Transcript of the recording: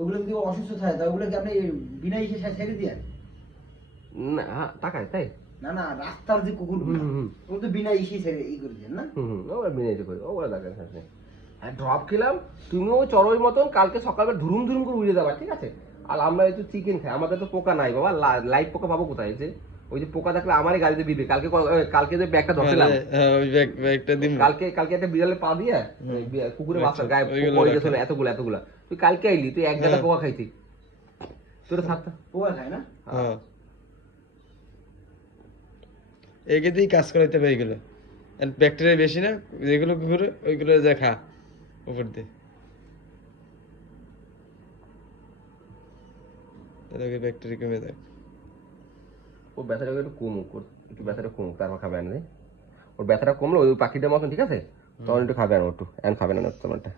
ওগুলো যদি অসুস্থ থাকে তা ওগুলো কি আপনি বিনা ইসে ছেড়ে দিয়ে? না টাকায় তাই না না, রাস্তার যে কুকুরগুলো ওগুলো তো বিনা ইসে ছেড়ে করে দেন না? ওরা বিনা ইসে করি, ওগুলো দেখা যাচ্ছে। আর ড্রপ খেলাম, তুমিও চড়োই মতন কালকে সকালবেলা ধুরুম ধুরুম করে উড়ে যাবা, ঠিক আছে? আর আমরা একটু চিকেন খাই, আমাদের তো পোকা নাই বাবা, লাইট পোকা পাবো কোথায়? যে ওই যে পোকা থাকলে আমারই গাড়িতে দিবে। কালকে যে ব্যাগটা ধরছিলাম, ওই ব্যাগটা দিন কালকে একটা বিড়ালে পা দিয়ে কুকুরের বাচ্চার গায়ে পড়ে গেছিল এতগুলা। তুই কালকে আইলি, তুই এক গাদা পোকা খাইতি, তোর সাতটা পোকা খায় না? হ্যাঁ, একে দিয়েই কাজ করাইতে হবে এইগুলো। ব্যাকটেরিয়া বেশি না যেগুলো কুকুরে, ওইগুলো যা খা উপর দিয়ে, তাহলে ব্যাকটেরিয়া কমে যায়। ওর ব্যথাটা একটু কমুক, একটু ব্যথাটা কমুক, তারপর খাবে আনলে। ওর ব্যথাটা কমলো ওই পাখিটার মতন, ঠিক আছে? তখন একটু খাবে আনো, একটু খাবে না তোমারটা।